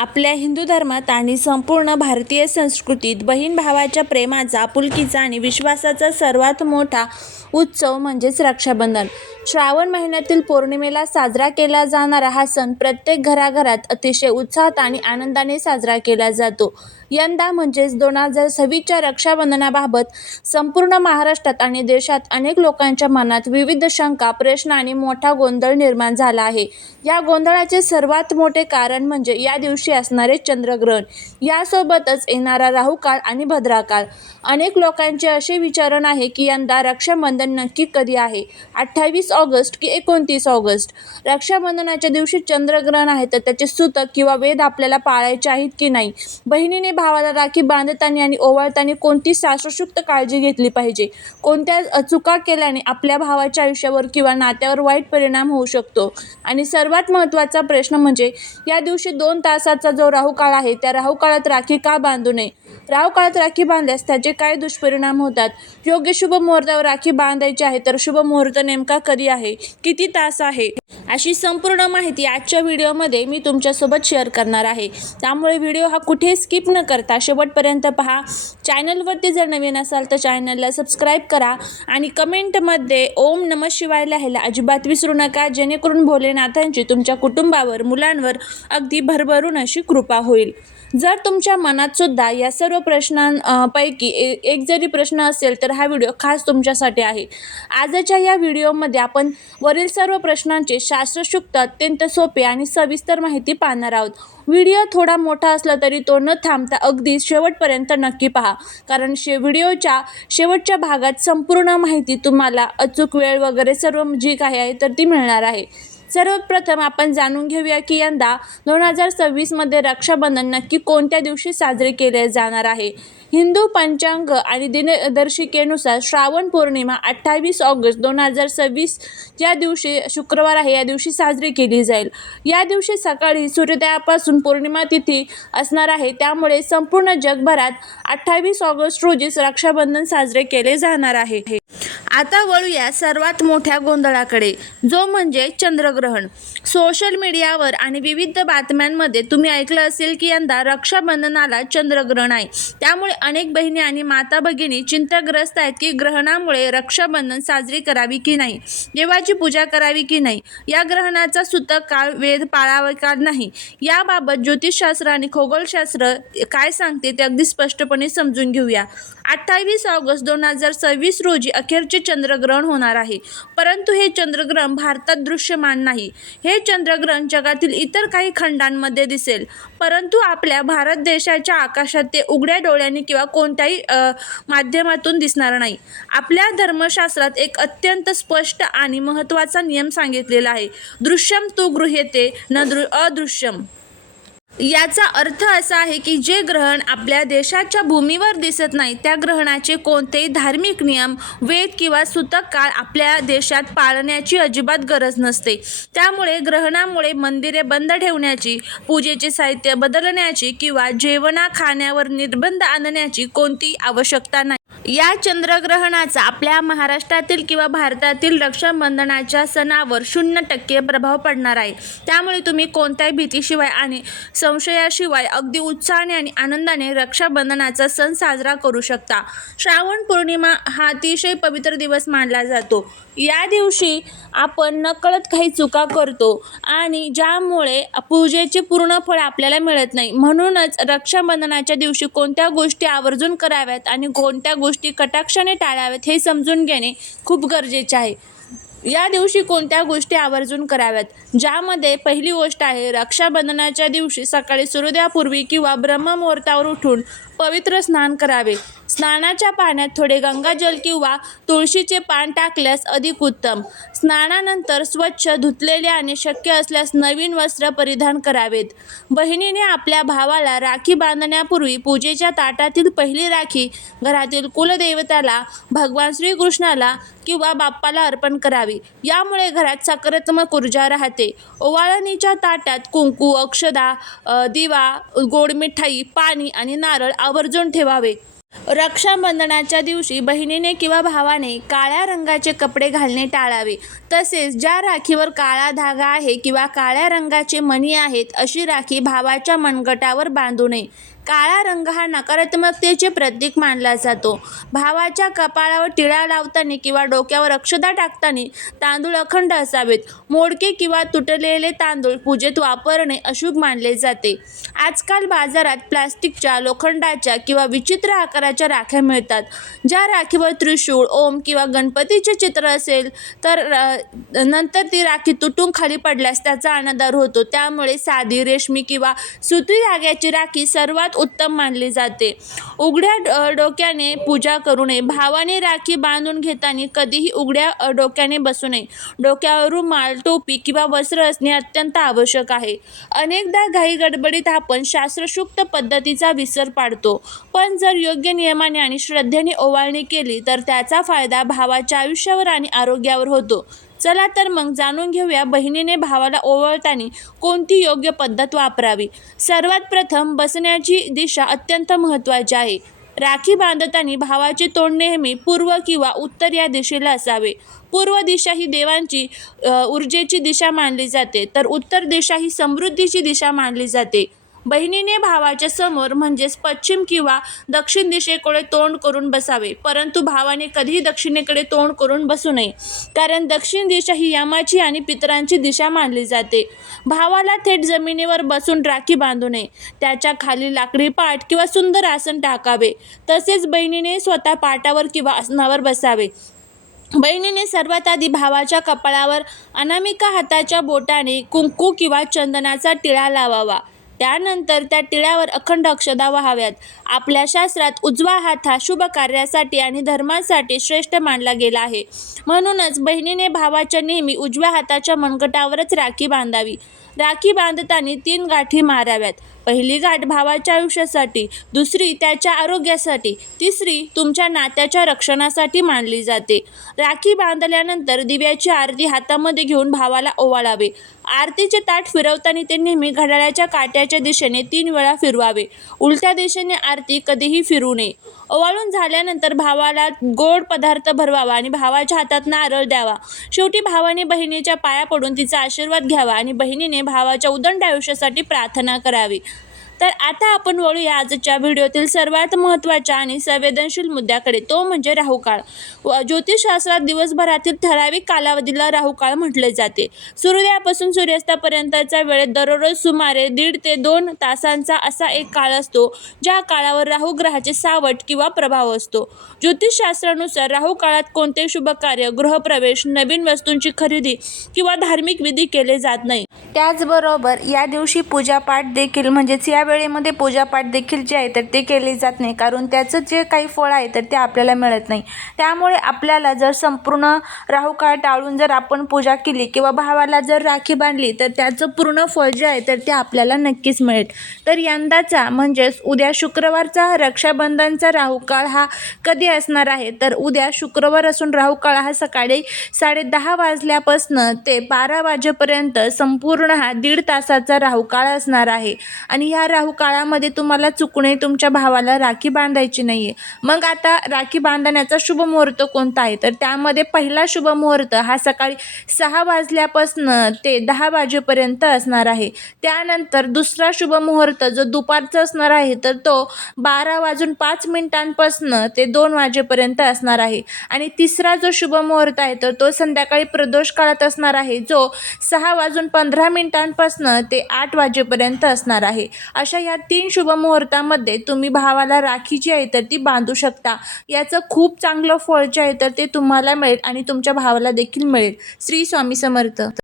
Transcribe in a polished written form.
आपल्या हिंदू धर्मात आणि संपूर्ण भारतीय संस्कृतीत बहीण भावाच्या प्रेमाचा, आपुलकीचा आणि विश्वासाचा सर्वात मोठा उत्सव म्हणजेच रक्षाबंधन. श्रावण महिन्यातील पौर्णिमेला साजरा केला जाणारा हा सण प्रत्येक घराघरात अतिशय उत्साहात आणि आनंदाने साजरा केला जातो. यंदा म्हणजेच 2026च्या रक्षाबंधनाबाबत संपूर्ण महाराष्ट्रात आणि देशात अनेक लोकांच्या मनात विविध शंका, प्रश्न आणि मोठा गोंधळ निर्माण झाला आहे. या गोंधळाचे सर्वात मोठे कारण म्हणजे या दिवशी असणारे चंद्रग्रहण, यासोबतच येणारा राहुकाळ आणि भद्राकाळ. अनेक लोकांचे असे विचारण आहे की यंदा रक्षाबंधन नक्की कधी आहे, 28 ऑगस्ट की 29 ऑगस्ट? रक्षाबंधनाच्या दिवशी चंद्रग्रहण आहे, तर त्याचे सूतक किंवा वेध आपल्याला पाळायचे आहेत की नाही? बहिणीने भावाला राखी बांधताना आणि ओवाळताना कोणती शास्त्रशुद्ध काळजी घेतली पाहिजे? कोणत्या चुका केल्याने आपल्या भावाच्या आयुष्यावर किंवा नात्यावर वाईट परिणाम होऊ शकतो? आणि सर्वात महत्त्वाचा प्रश्न म्हणजे या दिवशी 2 तासाचा जो राहुकाळ आहे, त्या राहुकाळात राखी का बांधू नये? राहुकाळात राखी बांधल्यास त्याचे काय दुष्परिणाम होतात? योग्य शुभ मुहूर्तावर राखी बांधायची आहे, तर शुभ मुहूर्त नेमका कधी आहे, किती तास आहे, अशी संपूर्ण माहिती आजच्या व्हिडिओमध्ये मी तुमच्यासोबत शेअर करणार आहे. त्यामुळे व्हिडिओ हा कुठे स्किप न करता शेवटपर्यंत पहा. चॅनलवरती जर नवीन असाल तर चॅनलला सबस्क्राईब करा आणि कमेंटमध्ये ओम नमः शिवाय लिहायला अजिबात विसरू नका, जेणेकरून भोलेनाथांची तुमच्या कुटुंबावर, मुलांवर अगदी भरभरून अशी कृपा होईल. जर तुमच्या मनात सुद्धा या सर्व प्रश्नांपैकी एक जरी प्रश्न असेल तर हा व्हिडिओ खास तुमच्यासाठी आहे. आजच्या या व्हिडिओमध्ये आपण वरील सर्व प्रश्नांचे शास्त्रशुद्ध, अत्यंत सोपे आणि सविस्तर माहिती पाहणार आहोत. व्हिडिओ थोडा मोठा असला तरी तो न थांबता अगदी शेवटपर्यंत नक्की पहा, कारण व्हिडिओच्या शेवटच्या भागात संपूर्ण माहिती तुम्हाला अचूक वेळ वगैरे सर्व जी काही आहे तर ती मिळणार आहे. सर्वप्रथम आपण जाणून घेऊया की यंदा 2026मध्ये रक्षाबंधन नक्की कोणत्या दिवशी साजरे केले जाणार आहे. हिंदू पंचांग आणि दिनदर्शिकेनुसार श्रावण पौर्णिमा 28 ऑगस्ट 2026 या दिवशी शुक्रवार आहे, या दिवशी साजरी केली जाईल. या दिवशी सकाळी सूर्योदयापासून पौर्णिमा तिथी असणार आहे, त्यामुळे संपूर्ण जगभरात 28 ऑगस्ट रोजीच रक्षाबंधन साजरे केले जाणार आहे. आता वळूया सर्वात मोठ्या गोंधळाकडे, जो म्हणजे चंद्रग्रहण. सोशल मीडियावर आणि विविध बातम्यांमध्ये तुम्ही ऐकलं असेल की यंदा रक्षाबंधनाला चंद्रग्रहण आहे. त्यामुळे अनेक बहिणी आणि माता भगिनी चिंताग्रस्त आहेत की ग्रहणामुळे रक्षाबंधन साजरी करावी की नाही, देवाची पूजा करावी की नाही, या ग्रहणाचा सूतक काळ, वेध पाळावा का नाही, याबाबत ज्योतिषशास्त्र आणि खगोलशास्त्र काय सांगते ते अगदी स्पष्टपणे समजून घेऊया. 28 ऑगस्ट 2026 रोजी अखेरचे चंद्रग्रहण होणार आहे, परंतु हे चंद्रग्रहण भारतात दृश्यमान नाही. हे चंद्रग्रहण जगातील इतर काही खंडांमध्ये दिसेल, परंतु आपल्या भारत देशाच्या आकाशात ते उघड्या डोळ्यांनी किंवा कोणत्याही माध्यमातून दिसणार नाही. आपल्या धर्मशास्त्रात एक अत्यंत स्पष्ट आणि महत्त्वाचा नियम सांगितलेला आहे, दृश्यम तु गृह्यते न अदृश्यम. याचा अर्थ असा आहे की जे ग्रहण आपल्या देशाच्या भूमीवर दिसत नाही, त्या ग्रहणाचे कोणतेही धार्मिक नियम, वेद किंवा सूतक काळ आपल्या देशात पाळण्याची अजिबात गरज नसते. त्यामुळे ग्रहणामुळे मंदिरे बंद ठेवण्याची, पूजेचे साहित्य बदलण्याची किंवा खाण्यावर निर्बंध आणण्याची कोणतीही आवश्यकता नाही. या चंद्रग्रहणाचा आपल्या महाराष्ट्रातील किंवा भारतातील रक्षाबंधनाच्या सणावर 0% प्रभाव पडणार आहे. त्यामुळे तुम्ही कोणत्याही भीतीशिवाय आणि संशयाशिवाय अगदी उत्साहाने आणि आनंदाने रक्षाबंधनाचा सण साजरा करू शकता. श्रावण पौर्णिमा हा अतिशय पवित्र दिवस मानला जातो. या दिवशी आपण नकळत काही चुका करतो आणि ज्यामुळे पूजेचे पूर्ण फळ आपल्याला मिळत नाही. म्हणूनच रक्षाबंधनाच्या दिवशी कोणत्या गोष्टी आवर्जून कराव्यात आणि कोणत्या गोष्टी कटाक्षाने टाळाव्यात हे समजून घेणे खूप गरजेचे आहे. या दिवशी कोणत्या गोष्टी आवर्जून कराव्यात, ज्यामध्ये पहिली गोष्ट आहे रक्षाबंधनाच्या दिवशी सकाळी सूर्योदयापूर्वी किंवा ब्रह्ममुहूर्तावर उठून पवित्र स्नान करावे. स्नानाच्या पाण्यात थोडे गंगाजल किंवा तुळशीचे पान टाकल्यास अधिक उत्तम. स्नानानंतर स्वच्छ धुतलेले आणि शक्य असल्यास नवीन वस्त्र परिधान करावेत. बहिणीने आपल्या भावाला राखी बांधण्यापूर्वी पूजेच्या ताटातील पहिली राखी घरातील कुलदैवताला, भगवान श्रीकृष्णाला किंवा बाप्पाला अर्पण करावी. यामुळे घरात सकारात्मक ऊर्जा राहते. ओवाळणीच्या ताटात कुंकू, अक्षदा, दिवा, गोड मिठाई, पाणी आणि नारळ आवर्जून ठेवावे. रक्षाबंधनाच्या दिवशी बहिणीने किंवा भावाने काळ्या रंगाचे कपडे घालणे टाळावे. तसेच ज्या राखीवर काळा धागा आहे किंवा काळ्या रंगाचे मणी आहेत अशी राखी भावाच्या मनगटावर बांधू नये. काळा रंग हा नकारात्मकतेचे प्रतीक मानला जातो. भावाच्या कपाळावर टिळा लावताना किंवा डोक्यावर अक्षता टाकताना तांदूळ अखंड असावेत. मोडके किंवा तुटलेले तांदूळ पूजेत वापरणे अशुभ मानले जाते. आजकाल बाजारात प्लास्टिकच्या, लोखंडाच्या किंवा विचित्र आकाराच्या राख्या मिळतात. ज्या राखीवर त्रिशूळ, ओम किंवा गणपतीचे चित्र असेल तर नंतर ती राखी तुटून खाली पडल्यास त्याचा अनादर होतो. त्यामुळे साधी, रेशमी किंवा सुती धाग्याची राखी सर्वात उत्तम मानली जाते. उघड्या डोक्याने पूजा करू नये. भावाने राखी बांधून घेताना कधीही उघड्या डोक्याने बसू नये. डोक्यावर रुमाल, टोपी किंवा वस्त्र असणे अत्यंत आवश्यक आहे. अनेकदा घाईगडबडीत आपण शास्त्रशुद्ध पद्धतीचा विसर पाडतो, पण जर योग्य नियमाने आणि श्रद्धेने ओवाळणी केली तर त्याचा फायदा भावाच्या आयुष्यावर आणि आरोग्यावर होतो. चला तर मग जाणून घेऊया बहिणीने भावाला ओवाळताना कोणती योग्य पद्धत वापरावी. सर्वात प्रथम बसण्याची दिशा अत्यंत महत्त्वाची आहे. राखी बांधताना भावाचे तोंड नेहमी पूर्व किंवा उत्तर या दिशेला असावे. पूर्व दिशा ही देवांची ऊर्जेची दिशा मानली जाते, तर उत्तर दिशा ही समृद्धीची दिशा मानली जाते. बहिणीने भावाच्या समोर म्हणजेच पश्चिम किंवा दक्षिण दिशेकडे तोंड करून बसावे, परंतु भावाने कधीही दक्षिणेकडे तोंड करून बसू नये, कारण दक्षिण दिशा ही यमाची आणि पितरांची दिशा मानली जाते. भावाला थेट जमिनीवर बसून राखी बांधू नये. त्याच्या खाली लाकडी पाट किंवा सुंदर आसन टाकावे. तसेच बहिणीने स्वतः पाटावर किंवा आसनावर बसावे. बहिणीने सर्वात आधी भावाच्या कपाळावर अनामिका हाताच्या बोटाने कुंकू किंवा चंदनाचा टिळा लावावा. त्यानंतर त्या टिळ्यावर अखंड अक्षता वाहाव्यात. आपल्या शास्त्रात उजवा हात हा शुभ कार्यासाठी आणि धर्मासाठी श्रेष्ठ मानला गेला आहे. म्हणूनच बहिणीने भावाच्या नेहमी उजव्या हाताच्या मनगटावरच राखी बांधावी. राखी बांधताना 3 गाठी माराव्यात. पहिली गाठ भावाच्या आयुष्यासाठी, दुसरी त्याच्या आरोग्यासाठी, तिसरी तुमच्या नात्याच्या रक्षणासाठी मानली जाते. राखी बांधल्यानंतर दिव्याची आरती हातामध्ये घेऊन भावाला ओवाळावे. आरतीचे ताट फिरवताना ते नेहमी घड्याळाच्या काट्याच्या दिशेने 3 वेळा फिरवावे. उलट्या दिशेने आरती कधीही फिरू नये. ओवाळून झाल्यानंतर भावाला गोड पदार्थ भरवावा आणि भावाच्या हातात नारळ द्यावा. शेवटी भावाने बहिणीच्या पाया पडून तिचा आशीर्वाद घ्यावा आणि बहिणीने भावाच्या उदंड आयुष्यासाठी प्रार्थना करावी. तर आता आपण वळूया आजच्या व्हिडिओतील सर्वात महत्त्वाच्या आणि संवेदनशील मुद्द्याकडे, तो म्हणजे राहुकाळ. ज्योतिषशास्त्रात दिवसभरातील ठराविक कालावधीला राहुकाळ म्हटले जाते. सूर्योदयापासून सूर्यास्तापर्यंतच्या वेळेत दररोज सुमारे 1.5 ते 2 तासांचा असा एक काळ असतो, ज्या काळावर राहू ग्रहाचे सावट किंवा प्रभाव असतो. ज्योतिषशास्त्रानुसार राहू काळात कोणते शुभ कार्य, गृहप्रवेश, नवीन वस्तूंची खरेदी किंवा धार्मिक विधी केले जात नाही. त्याचबरोबर या दिवशी पूजापाठ देखील म्हणजेच या वेळेमध्ये पूजापाठ देखील जे आहे तर ते केले जात नाही, कारण त्याचं जे काही फळ आहे तर ते आपल्याला मिळत नाही. त्यामुळे आपल्याला जर संपूर्ण राहुकाळ टाळून जर आपण पूजा केली किंवा भावाला जर राखी बांधली तर त्याचं पूर्ण फळ जे आहे तर ते आपल्याला नक्कीच मिळेल. तर यंदाचा म्हणजेच उद्या शुक्रवारचा रक्षाबंधनचा राहुकाळ हा कधी असणार आहे, तर उद्या शुक्रवार असून राहुकाळ हा सकाळी 10:30 वाजल्यापासून ते 12 वाजेपर्यंत संपूर्ण हा 1.5 तासाचा राहुकाळ असणार आहे. आणि ह्या राहुकाळामध्ये तुम्हाला चुकूनही तुमच्या भावाला राखी बांधायची नाही आहे. मग आता राखी बांधण्याचा शुभ मुहूर्त कोणता आहे, तर त्यामध्ये पहिला शुभ मुहूर्त हा सकाळी 6 वाजल्यापासून ते 10 वाजेपर्यंत असणार आहे. त्यानंतर दुसरा शुभ मुहूर्त जो दुपारचा असणार आहे तर तो 12:05 ते 2 वाजेपर्यंत असणार आहे. आणि तिसरा जो शुभ मुहूर्त आहे तर तो संध्याकाळी प्रदोष काळात असणार आहे, जो 6:15 ते 8 वाजेपर्यंत असणार आहे. अशा या 3 शुभ मुहूर्तामध्ये तुम्ही भावाला राखी जी आहे तर ती बांधू शकता. याचं खूप चांगलं फळ जे आहे तर ते तुम्हाला मिळेल आणि तुमच्या भावाला देखील मिळेल. श्री स्वामी समर्थ.